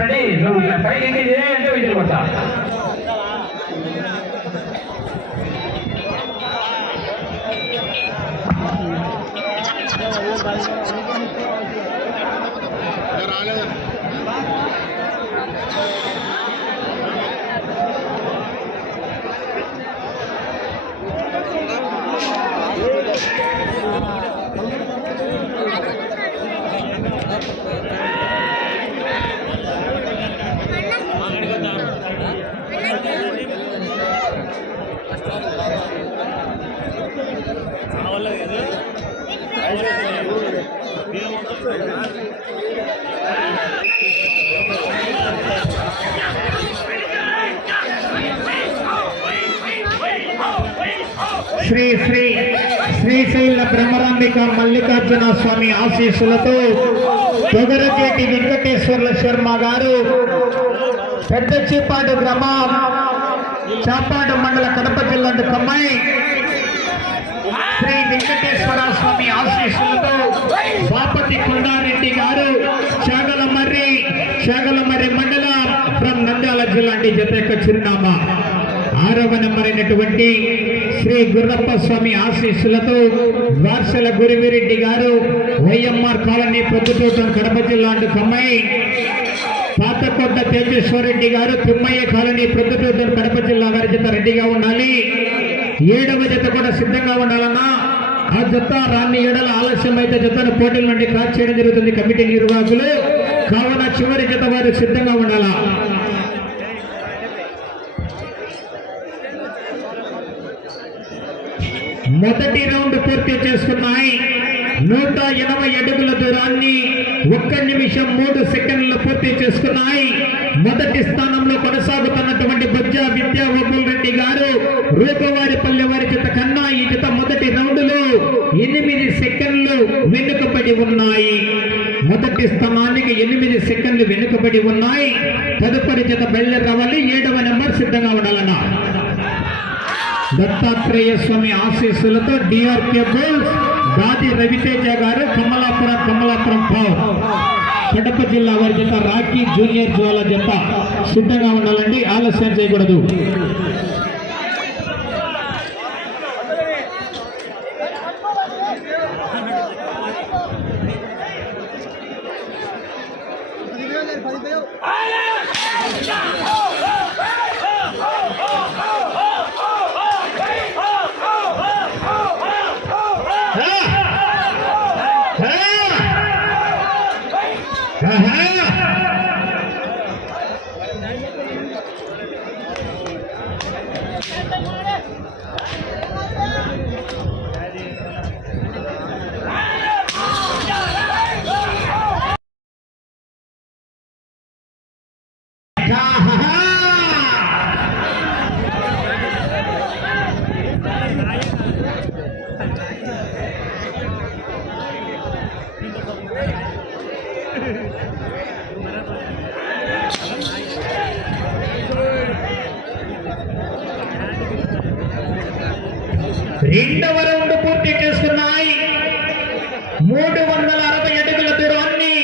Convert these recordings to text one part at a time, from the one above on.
ரெಡಿ శ్రీ శ్రీ శ్రీశైల బ్రహ్మరాంబిక మల్లికార్జున స్వామి ఆశీస్సులతో తొగరచేటి వెంకటేశ్వర్ల శర్మ గారు పెద్ద చేపాడు గ్రామం చాపాడు మండల కడప జిల్లా కమ్మాయి వెంకటేశ్వర స్వామి ఆశీస్సులతో బాపతి కొండారెడ్డి గారు చాగలమర్రి చాగలమర్రి మండలం ఫ్రమ్ నంద్యాల జిల్లా జత యొక్క చిరునామా. ఆరవ నెంబర్ అయినటువంటి శ్రీ గుర్రప్ప స్వామి ఆశీస్సులతో వార్సల గురివిరెడ్డి గారు వైఎంఆర్ కాలనీ పొద్దుటూటం కడప జిల్లా కమ్మాయి పాతకొండ తేజేశ్వరరెడ్డి గారు తిమ్మయ్య కాలనీ ప్రొద్దుటూరు కడప జిల్లా వారి జత రెడ్డిగా ఉండాలి. ఏడవ జత కూడా సిద్ధంగా ఉండాలన్నా ఆ జత రాని ఏడల ఆలస్యం అయితే జతను పోటీల నుండి క్రాస్ చేయడం జరుగుతుంది. కమిటీ నిర్వాహకులు కావున చివరి జత వారు సిద్ధంగా ఉండాలా? మొదటి రౌండ్ పూర్తి చేసుకున్నాయి. నూట ఎనభై అడుగుల దూరాన్ని ఒక్క నిమిషం మూడు సెకండ్లు పూర్తి చేసుకున్నాయి. మొదటి స్థానంలో కొనసాగుతున్నటువంటి బొజ్జా విద్యా వకుల్ రెడ్డి గారు రూపవారిపల్లె వారి జత కన్నా ఈ జత మొదటి రౌండ్లో ఎనిమిది సెకండ్లు వెనుకబడి ఉన్నాయి మొదటి స్థానానికి ఎనిమిది సెకండ్లు వెనుకబడి ఉన్నాయి. తదుపరి జత బయలుదేరవాలి ఏడవ నెంబర్ సిద్ధంగా ఉండాలన్న. దత్తాత్రేయ స్వామి ఆశీస్సులతో డిఆర్కే బోల్స్ గాది రవితేజ గారు కమలాపురం కమలాపురం పావ్ కడప జిల్లా వారి జత రాఖీ జూనియర్ జ్వాల జత సిద్ధంగా ఉండాలండి. ఆలస్యం చేయకూడదు. ai రెండవ రౌండ్ పూర్తి చేసుకున్నాయి మూడు వందల అరవై అడుగుల దూరాన్ని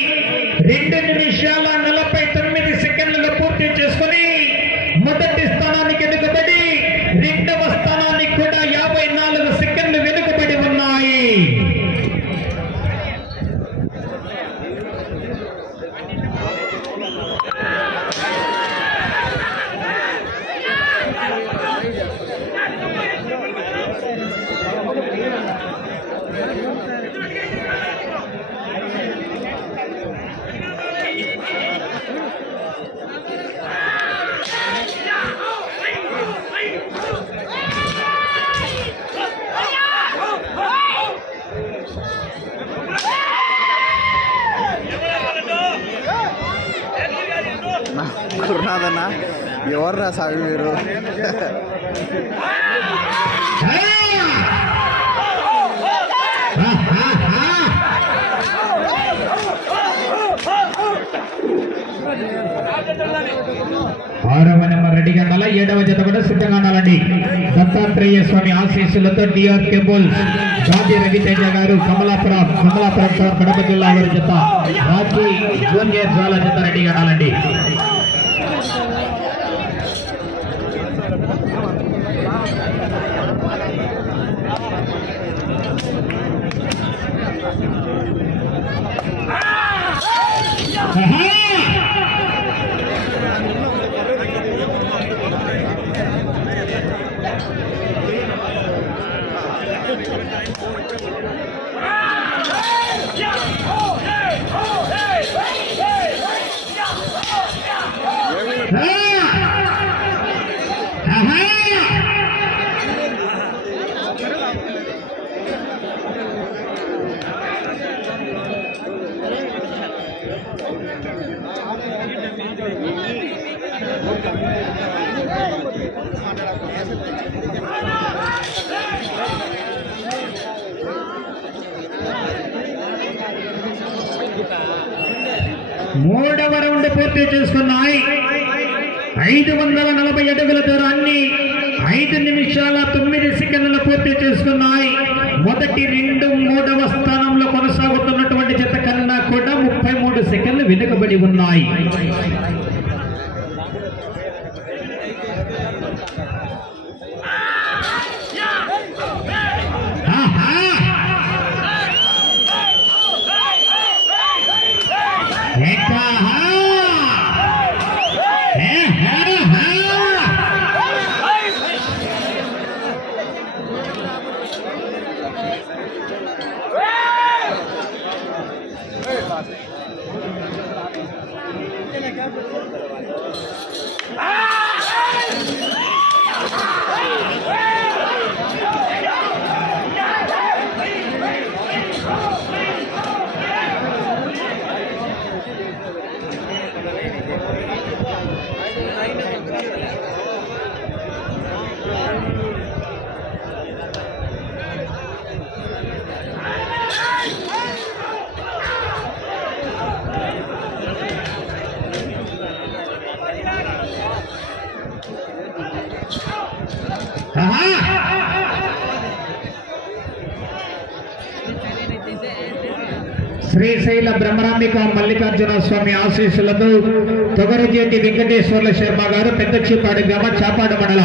రెండు నిమిషాల నలభై తొమ్మిది సెకండ్లలో పూర్తి చేసుకుని మొదటి స్థానానికి వెనుకబడి రెండవ స్థానానికి కూడా యాభై నాలుగు సెకండ్లు వెనుకబడి ఉన్నాయి నా గురునాథన్న ఎవర్రా స్వామి మీరు? ఆరవ నెంబర్ రెడీగా ఉండాలి ఏడవ జత కూడా సిద్ధంగా ఉండాలండి. దత్తాత్రేయ స్వామి ఆశీస్సులతో డిఆర్ కేబుల్స్ గాది రవితేజ గారు కమలాపురం కమలాపురం కడప జిల్లా వారి జత రాజీ జూనియర్ జ్వాల జత రెడ్డి ఉండాలండి మూడవ రౌండ్ పూర్తి చేసుకున్నాయి ఐదు వందల నలభై అడుగుల దూరాన్ని ఐదు నిమిషాల తొమ్మిది సెకండ్లు పూర్తి చేసుకున్నాయి మొదటి రెండు మూడవ స్థానంలో కొనసాగుతున్నటువంటి జత కన్నా కూడా ముప్పై మూడు సెకండ్లు వెనుకబడి ఉన్నాయి. బ్రహ్మరాంబిక మల్లికార్జున స్వామి ఆశీస్సులతో తొగరజేటి వెంకటేశ్వర్ల శర్మ గారు పెద్ద చీపాడు గ్రామ చాపాడు మండల.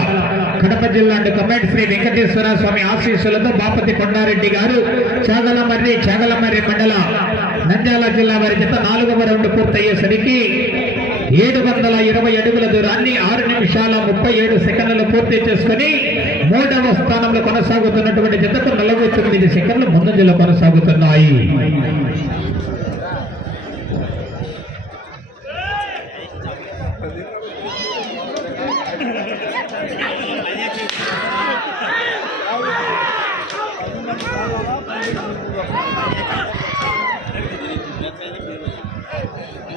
కడప జిల్లా కమెంట్ శ్రీ వెంకటేశ్వర స్వామి ఆశీస్సులతో బాపతి కొండారెడ్డి గారు చాగలమర్రి చాగలమర్రి మండల. నంద్యాల జిల్లా వారి చేత నాలుగవ రౌండ్ పూర్తయ్యేసరికి ఏడు వందల ఇరవై అడుగుల దూరాన్ని ఆరు నిమిషాల ముప్పై ఏడు సెకండ్లు పూర్తి చేసుకుని మూడవ స్థానంలో కొనసాగుతున్నటువంటి జతకు నలభై తొమ్మిది సెకండ్లు ముందంజలో కొనసాగుతున్నాయి.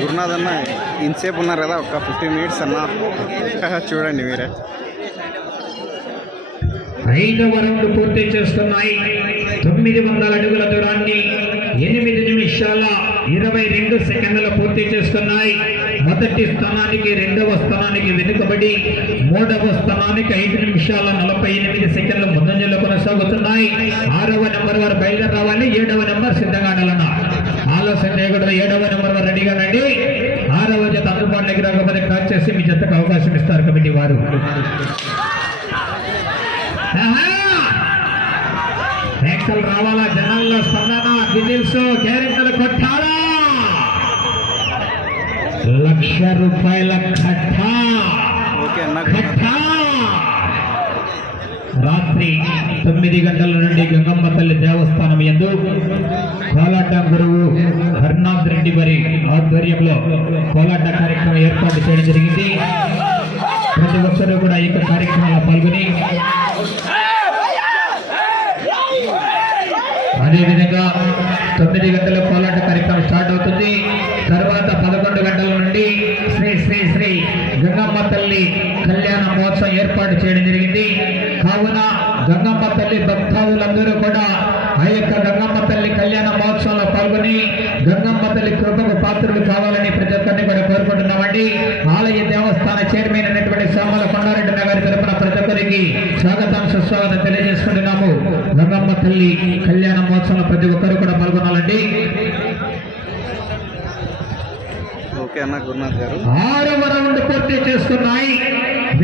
గురునాథన్న ఇంతసేపు ఉన్నారు కదా ఒక ఫిఫ్టీన్ మినిట్స్ అన్న. చూడండి మీరే. ఐదవ రౌండ్ పూర్తి చేస్తున్నాయి. తొమ్మిది వందల అడుగుల దూరాన్ని ఎనిమిది నిమిషాల ఇరవై రెండు సెకండ్లు పూర్తి చేస్తున్నాయి మొదటి స్థానానికి రెండవ స్థానానికి వెనుకబడి మూడవ స్థానానికి ఐదు నిమిషాల నలభై ఎనిమిది సెకండ్లు ముందంజలో కొనసాగుతున్నాయి. ఆరవ నెంబర్ వారు బయలుదేరి రావాలి. ఏడవ నెంబర్ సిద్ధంగా ఉండాలన్న ఆలస్యం చేయకూడదు. ఏడవ నెంబర్ వారు రెడీగా రండి. ఆరవ జత అందుబాటులోకి రాకపోతే కాల్ చేసి మీ జతకు అవకాశం ఇస్తారు కమిటీ వారు. రావాలా? జనాల్లో స్పందన. గిజిల్స్ క్యారెక్టర్ కొట్టాలా లక్ష రూపాయల రాత్రి తొమ్మిది గంటల నుండి గంగమ్మ తల్లి దేవస్థానం ఎందు కోలాట గురువు హర్నాథ్ రెడ్డి వారి ఆధ్వర్యంలో కోలాట కార్యక్రమం ఏర్పాటు చేయడం జరిగింది. ప్రతి ఒక్కరూ కూడా ఈ యొక్క కార్యక్రమంలో పాల్గొని అదేవిధంగా తొమ్మిది గంటల కోలాట కార్యక్రమం స్టార్ట్ ఏర్పాటు చేయడం జరిగింది. కావున గంగమ్మ తల్లి భక్తాదులందరూ కూడా ఆ యొక్క గంగమ్మ తల్లి కళ్యాణ మహోత్సవంలో పాల్గొని గంగమ్మ తల్లి కృపకు పాత్రులు కావాలని ప్రతి ఒక్కరిని కూడా కోరుకుంటున్నామండి. ఆలయ దేవస్థాన చైర్మన్ అయినటువంటి సోమల కొండారెడ్డి గారి తరపున ప్రతి ఒక్కరికి స్వాగతం సుస్వాగతం తెలియజేసుకుంటున్నాము. గంగమ్మ తల్లి కళ్యాణ మహోత్సవంలో ప్రతి ఒక్కరు కూడా పాల్గొనాలండి. ఓకే అన్న గురునాథ్ గారు. ఆరవ రౌండ్ పూర్తి చేసుకున్నాయి.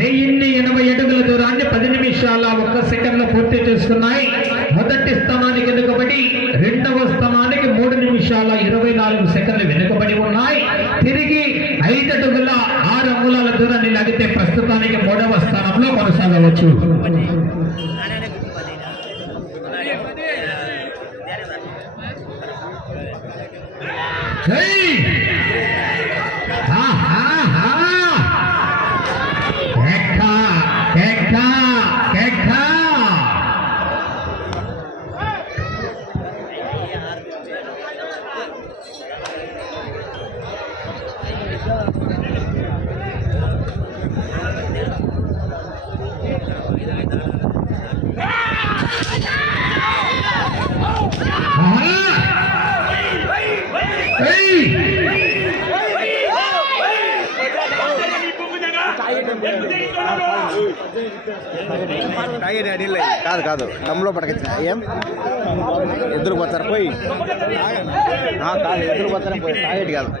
వెయ్యిన్ని ఎనభై అడుగుల దూరాన్ని పది నిమిషాల ఒక్క సెకండ్లో పూర్తి చేసుకున్నాయి మొదటి స్థానానికి వెనుకబడి రెండవ స్థానానికి మూడు నిమిషాల ఇరవై నాలుగు సెకండ్లు వెనుకబడి ఉన్నాయి తిరిగి ఐదు అడుగుల ఆరు అంగుళాల దూరాన్ని లాగితే ప్రస్తుతానికి మూడవ స్థానంలో కొనసాగవచ్చు Hey! ఆహాహా! కేక, కాదు కాదు. తమ్ములో పడకొచ్చిన. ఏం? ఎదురు పోతారు? పోయి. కాదు ఎదురు పోతారు? పోయి. తాగేటి కాదు.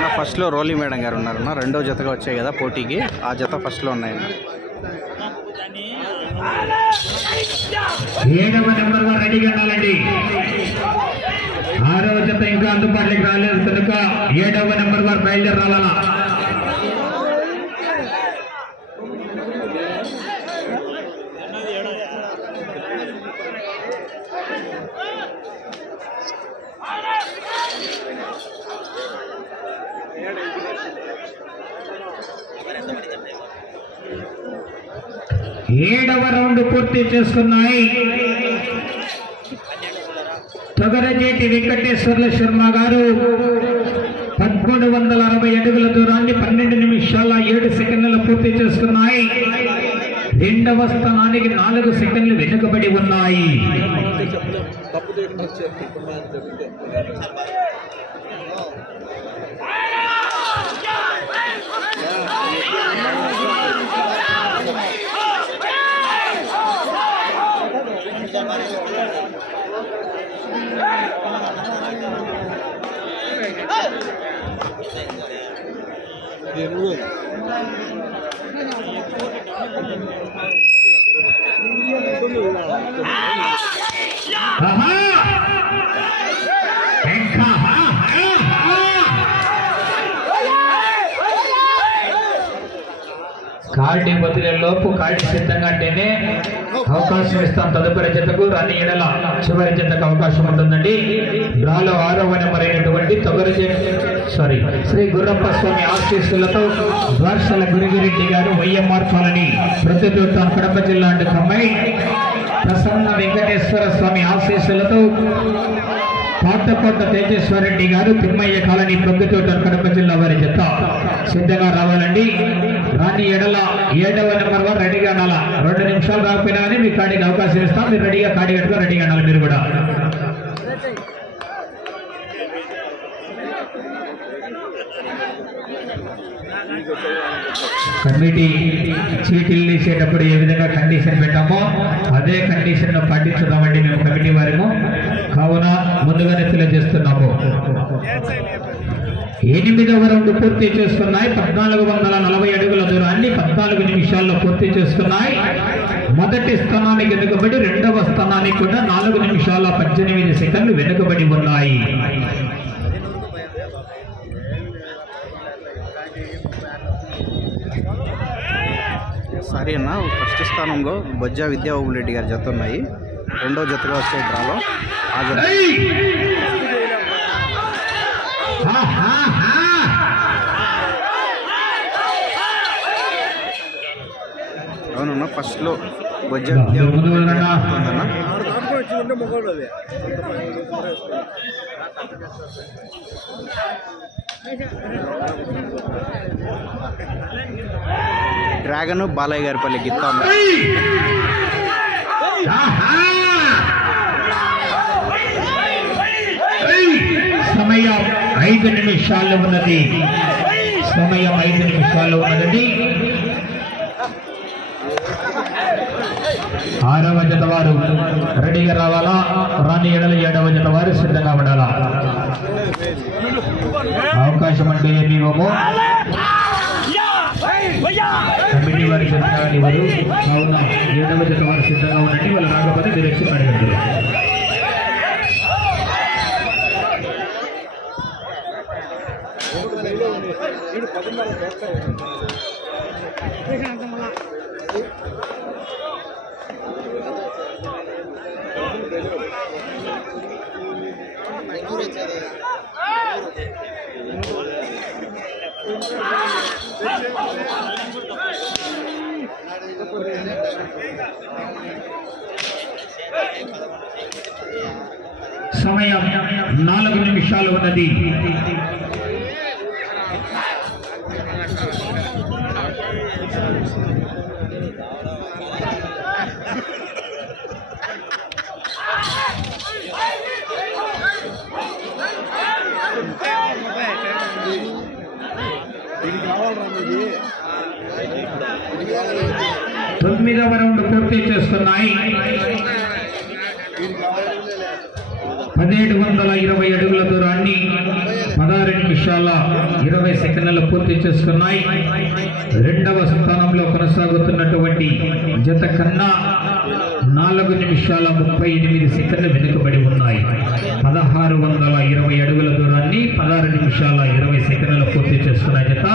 నా ఫస్ట్లో రోలీ మేడం గారు ఉన్నారన్న. రెండో జతగా వచ్చాయి కదా పోటీకి. ఆ జత ఫస్ట్లో ఉన్నాయన్న. ఏడవ నెంబర్గా రెడీగా ఉండాలండి. ఆరవ జత ఇంకా అందుబాటులోకి రాలేదు కనుక ఏడవ నెంబర్ వారు బయలుదేరాలా రావాలా ఏడవ రౌండ్ పూర్తి చేసుకున్నాయి తొగరజేటి వెంకటేశ్వర్ల శర్మ గారు పదమూడు వందల అరవై అడుగుల దూరాన్ని పన్నెండు నిమిషాల ఏడు సెకండ్లు పూర్తి చేసుకున్నాయి రెండవ స్థానానికి నాలుగు సెకండ్లు వెనుకబడి ఉన్నాయి. కార్డి బతిలే లోపు కార్డి సిద్ధంగా అంటేనే అవకాశం ఇస్తాం. తదుపరి జతకు రాని ఎడల చివరి జతకు అవకాశం ఉంటుందండి. డ్రాలో ఆరవ నెంబర్ అయినటువంటి తొగరి సారీ శ్రీ గుర్రప్ప స్వామి ఆశీస్సులతో ద్వార్షల గురిగిరెడ్డి గారు వైఎంఆర్ కాలనీ ప్రతిదూత కడప జిల్లా అంటే కమ్మాయి ప్రసన్న వెంకటేశ్వర స్వామి ఆశీస్సులతో పాతకోట తేజేశ్వరరెడ్డి గారు తిమ్మయ్య కాలనీ ప్రొద్దుతోట కడప జిల్లా వారి జత. సిద్ధంగా రావాలండి. రాని ఎడల ఏడవ నెంబర్ వన్ రెడీగా అనాలా రెండు నిమిషాలు రాకపోయినా కానీ మీకు కాడికి అవకాశం ఇస్తాం. మీరు రెడీగా కాడి కట్టుగా రెడీగా అనాలి మీరు కూడా. కమిటీ చీటీలు తీసేటప్పుడు ఏ విధంగా కండిషన్ పెట్టామో అదే కండిషన్ను పాటించుదామండి మేము కమిటీ వారిము. కావున ముందుగానే తెలియజేస్తున్నాము. ఎనిమిదవ రౌండ్ పూర్తి చేస్తున్నాయి. పద్నాలుగు వందల నలభై అడుగుల దూరాన్ని పద్నాలుగు నిమిషాల్లో పూర్తి చేస్తున్నాయి. మొదటి స్థానానికి వెనుకబడి రెండవ స్థానానికి కూడా నాలుగు నిమిషాల పద్దెనిమిది సెకండ్లు వెనుకబడి ఉన్నాయి. సారీ అన్న ఫస్ట్ స్థానంలో బొజ్జా విద్యాబాబు రెడ్డి గారి జత ఉన్నాయి. రెండో జతలో వచ్చే డ్రాలో. ఆ అవునన్నా ఫస్ట్లో బొజ్జా విద్యాబాబు రెడ్డి గారి డ్రాగన్ బాలయ్య గారిపల్లి గిత్తా సమయం ఐదు నిమిషాలు ఉన్నది. సమయం ఐదు నిమిషాలు ఉన్నది. ఆరవ జత వారు రెడీగా రావాలా? రాని ఏడల ఏడవ జత వారు సిద్ధంగా ఉండాలా? అవకాశం అంటే ఏమి ఇవ్వము. కమిటీ వారి సిద్ధంగా ఇవ్వరు కావున ఏడవ జత వారు సిద్ధంగా ఉండండి. వాళ్ళు రాకపోతే డైరెక్షన్ అడగండి సమయం నాలుగు నిమిషాలు ఉన్నది. తొమ్మిదవ పూర్తి చేస్తున్నాయి. పదిహేడు వందల ఇరవై అడుగుల దూరాన్ని పదహారు నిమిషాల ఇరవై సెకండ్లు పూర్తి చేసుకున్నాయి. రెండవ స్థానంలో కొనసాగుతున్నటువంటి జత కన్నా నాలుగు నిమిషాల ముప్పై ఎనిమిది సెకండ్లు వెనుకబడి ఉన్నాయి. పదహారు వందల ఇరవై అడుగుల దూరాన్ని పదహారు నిమిషాల ఇరవై సెకండ్లు పూర్తి చేస్తున్న జత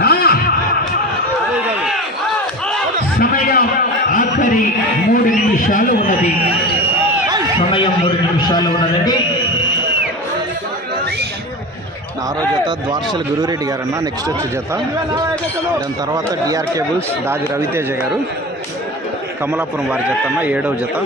ఆ! సమయం ఆఖరి మూడు నిమిషాలు ఉన్నది. సమయం మూడు నిమిషాలు ఉన్నదండి ఆరో జత ద్వార్షల గురురెడ్డి గారు అన్న నెక్స్ట్ వచ్చే జత. దాని తర్వాత డిఆర్ కేబుల్స్ దాది రవితేజ గారు. కమలాపురం వారి జత అన్న ఏడవ జత.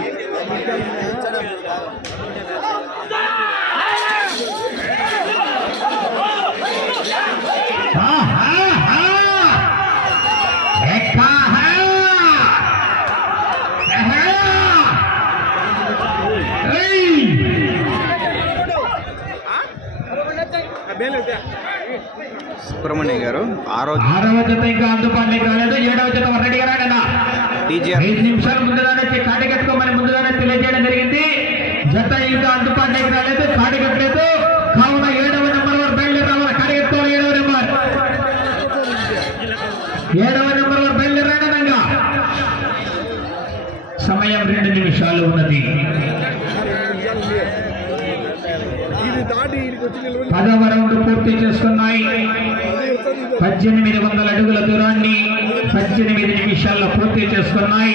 సుబ్రహ్మణ్య గారు. ఆరో ఆరవ జత ఇంకా అందుబాటులోకి రాలేదు. ఏడవ జత రెడీగా రాడన్నా టీజీఆర్. ఐదు నిమిషాలు ముందుగానే తెలియజేయడం జరిగింది. జత ఇంకా అందుబాటులోకి రాలేదు. కాడి కట్టలేదు కావున ఏడవ నెంబర్ వారు బయలుదేరి రావాలి కాడి కట్టుకోవాలి ఏడవ నెంబర్ ఏడవ నెంబర్ వారు బయలుదేరాడనంగా సమయం రెండు నిమిషాలు ఉన్నది పదవ రౌండ్ పూర్తి చేసుకున్నాయి పద్దెనిమిది వందల అడుగుల దూరాన్ని పద్దెనిమిది నిమిషాల్లో చేసుకున్నాయి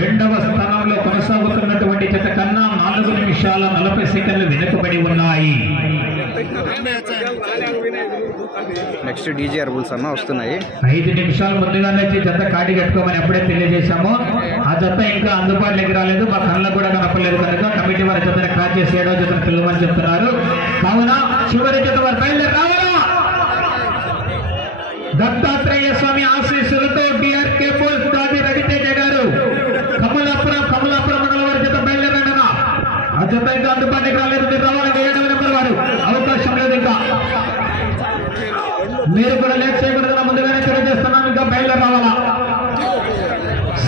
రెండవ స్థానంలో కొనసాగుతున్నటువంటి జత కన్నా నాలుగు నిమిషాల నలభై సెకండ్లు వెనుకబడి ఉన్నాయి. నెక్స్ట్ డీజీఆర్ బుల్స్ అన్న వస్తున్నాయి. ఐదు నిమిషాలు ముందుగానే జత కాడి కట్టుకోమని ఎప్పుడే తెలియజేశాము. ఆ జత ఇంకా అందుబాటులోకి రాలేదు. మా కళ్ళకు కూడా కనపడలేదు కనుక కమిటీ వారి జతను క్రాస్ చేసి ఏడో జతను పిల్లమని చెప్తున్నారు. కావున చివరి జత వారు బయలుదేరి రావాలా? దత్తాత్రేయ స్వామి ఆశీస్సులతో డిఆర్కే పోల్స్ దాది రవితేజ గారు కమలాపురం కమలాపురం మండల వారి జత బయలుదేరాడన ఆ జత ఇంకా అందుబాటులోకి రాలేదు. మీరు రావాలని ఏడవ నెంబర్ వారు. అవకాశం లేదు ఇంకా. మీరు కూడా లేట్ చేయకూడదు. ముందుగానే తెలియజేస్తున్నాను. ఇంకా బయలుదేరి రావాలా?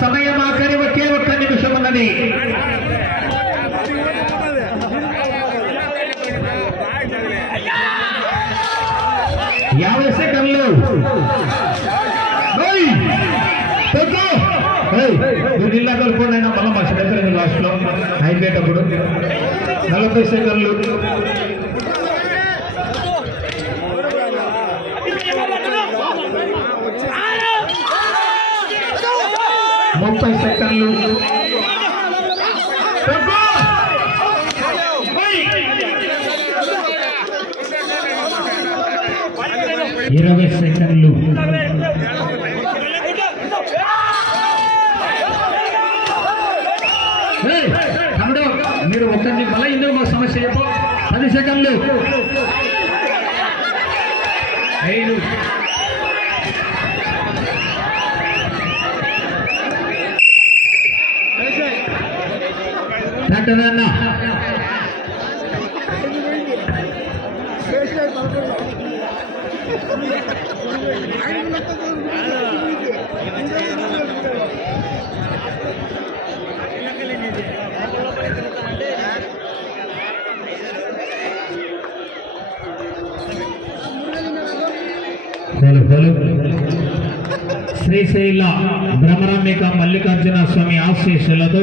సమయం ఆఖరి ఒకే ఒక్క నిమిషం ఉన్నది. నీళ్ళ కలుపుకోండి అయినా మళ్ళీ మా సెకండ్ లాస్ట్లో అయిపోయేటప్పుడు. నలభై సెకండ్లు. ముప్పై సెకండ్లు. ఇరవై సెకండ్లు ఏయ్, తమ్ముడు మీరు ఒక్కరిని మళ్ళీ ఇందుకు మాకు సమస్య చెప్పు పథకంలో సెకండ్లు ఐదు శ్రీశైల భ్రమరాంబిక మల్లికార్జున స్వామి ఆశీస్సులతో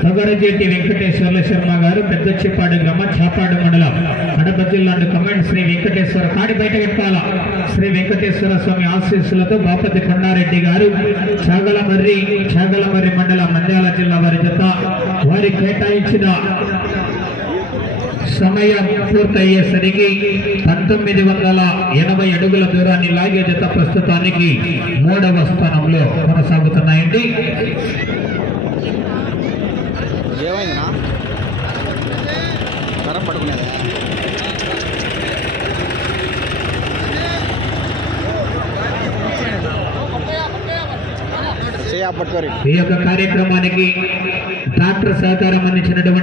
తొగరజేటి వెంకటేశ్వర్ల శర్మ గారు పెద్దచ్చిపాడు గ్రామ చాపాడు మండలం కడప జిల్లా కమాండ్ శ్రీ వెంకటేశ్వర కాడి బయట పెట్టాల శ్రీ వెంకటేశ్వర స్వామి ఆశీస్సులతో బాపతి కొండారెడ్డి గారు చాగలమర్రి చాగలమర్రి మండలం నంద్యాల జిల్లా వారి జత వారి కేటాయించిన సమయం పూర్తయ్యేసరికి పంతొమ్మిది వందల ఎనభై అడుగుల దూరాన్ని లాగే జత ప్రస్తుతానికి మూడవ స్థానంలో కొనసాగుతున్నాయండి. ఈ యొక్క కార్యక్రమానికి డాక్టర్ సహకారం అందించినటువంటి